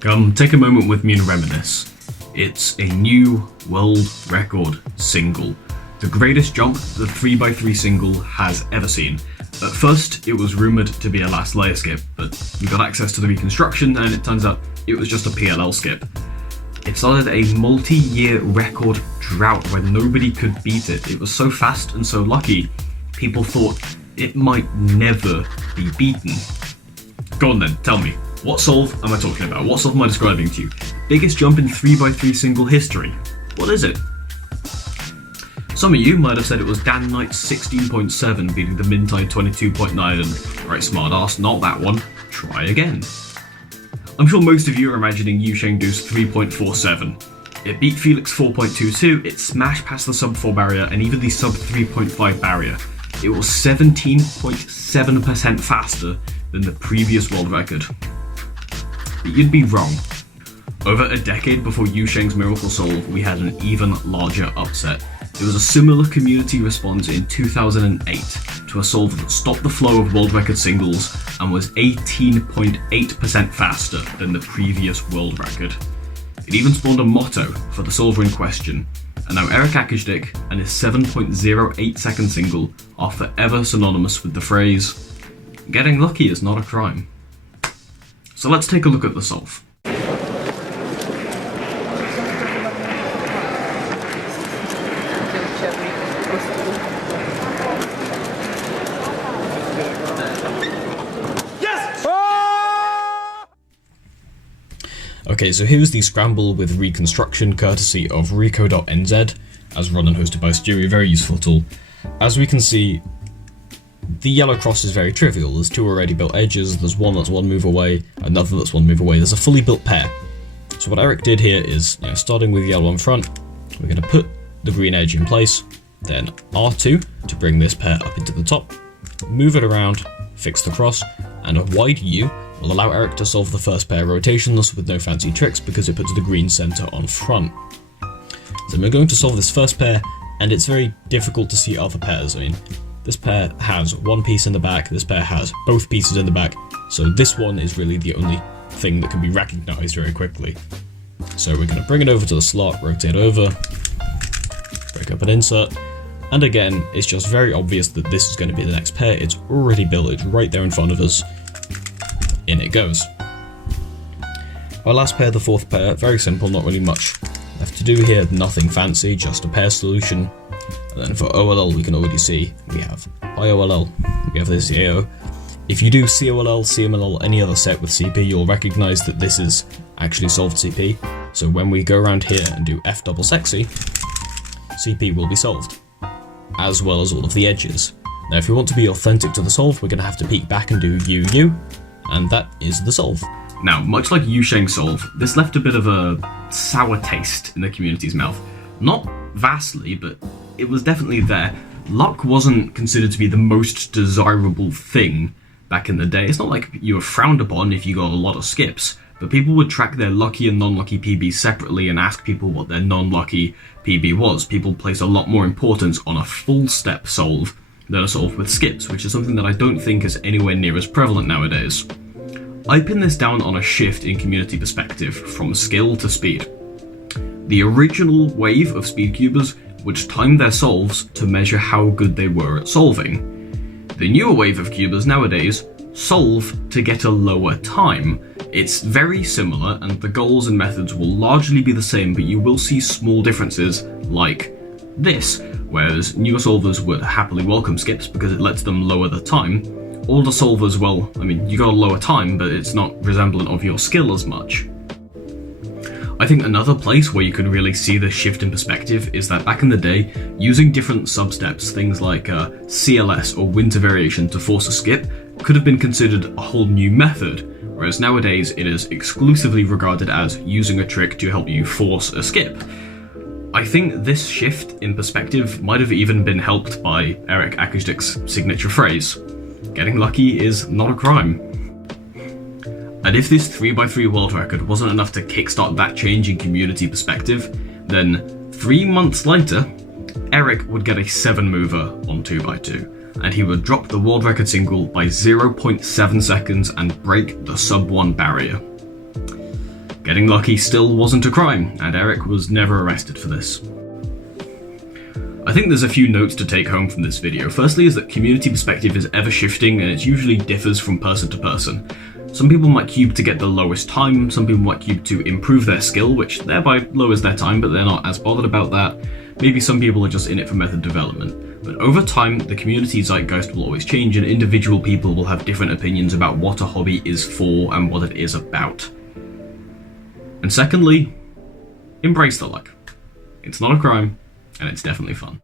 Come, take a moment with me and reminisce. It's a new world record single. The greatest jump the 3x3 single has ever seen. At first, it was rumoured to be a last layer skip, but we got access to the reconstruction and it turns out it was just a PLL skip. It started a multi-year record drought where nobody could beat it. It was so fast and so lucky, people thought it might never be beaten. Go on then, tell me, what solve am I talking about? What solve am I describing to you? Biggest jump in 3x3 single history. What is it? Some of you might have said it was Dan Knight's 16.7 beating the Mintide 22.9 and, right smartass, not that one, try again. I'm sure most of you are imagining Yu Shengdu's 3.47. It beat Felix 4.22, it smashed past the sub 4 barrier and even the sub 3.5 barrier. It was 17.7% faster than the previous world record. But you'd be wrong. Over a decade before Yu Sheng's Miracle Solve, we had an even larger upset. It was a similar community response in 2008 to a solve that stopped the flow of world record singles and was 18.8% faster than the previous world record. It even spawned a motto for the solver in question, and now Eric Akijdik and his 7.08 second single are forever synonymous with the phrase, "Getting lucky is not a crime." So let's take a look at the solve. Okay, so here's the scramble with reconstruction courtesy of Rico.nz, as run and hosted by Stewie, a very useful tool. As we can see, the yellow cross is very trivial. There's two already built edges, there's one that's one move away, another that's one move away, there's a fully built pair. So what Eric did here is, starting with yellow in front, we're going to put the green edge in place, then R2 to bring this pair up into the top, move it around, fix the cross, and a wide U will allow Eric to solve the first pair rotations with no fancy tricks because it puts the green center on front. So we're going to solve this first pair, and it's very difficult to see other pairs. I mean, this pair has one piece in the back, this pair has both pieces in the back, so this one is really the only thing that can be recognized very quickly. So we're going to bring it over to the slot, rotate over, break up an insert, and again, it's just very obvious that this is going to be the next pair. It's already built, it's right there in front of us. In it goes. Our last pair, the fourth pair, very simple, not really much left to do here, nothing fancy, just a pair solution. And then for OLL we can already see we have IOLL, we have this AO. If you do COLL, CMLL, any other set with CP, you'll recognise that this is actually solved CP. So when we go around here and do F double sexy, CP will be solved, as well as all of the edges. Now if we want to be authentic to the solve, we're going to have to peek back and do UU, and that is the solve. Now, much like Yu Sheng's solve, this left a bit of a sour taste in the community's mouth. Not vastly, but it was definitely there. Luck wasn't considered to be the most desirable thing back in the day. It's not like you were frowned upon if you got a lot of skips, but people would track their lucky and non-lucky PBs separately and ask people what their non-lucky PB was. People placed a lot more importance on a full step solve than a solve with skips, which is something that I don't think is anywhere near as prevalent nowadays. I pin this down on a shift in community perspective from skill to speed. The original wave of speed cubers would time their solves to measure how good they were at solving. The newer wave of cubers nowadays solve to get a lower time. It's very similar and the goals and methods will largely be the same, but you will see small differences like this. Whereas newer solvers would happily welcome skips because it lets them lower the time. Older solvers, well, I mean, you got a lower time, but it's not resemblant of your skill as much. I think another place where you can really see the shift in perspective is that back in the day, using different substeps, things like CLS or winter variation to force a skip, could have been considered a whole new method, whereas nowadays it is exclusively regarded as using a trick to help you force a skip. I think this shift in perspective might have even been helped by Eric Akijdik's signature phrase, "Getting lucky is not a crime." And if this 3x3 world record wasn't enough to kickstart that change in community perspective, then 3 months later, Eric would get a 7-mover on 2x2, and he would drop the world record single by 0.7 seconds and break the sub 1 barrier. Getting lucky still wasn't a crime, and Eric was never arrested for this. I think there's a few notes to take home from this video. Firstly is that community perspective is ever shifting and it usually differs from person to person. Some people might cube to get the lowest time, some people might cube to improve their skill, which thereby lowers their time, but they're not as bothered about that. Maybe some people are just in it for method development. But over time, the community zeitgeist will always change and individual people will have different opinions about what a hobby is for and what it is about. And secondly, embrace the luck. It's not a crime, and it's definitely fun.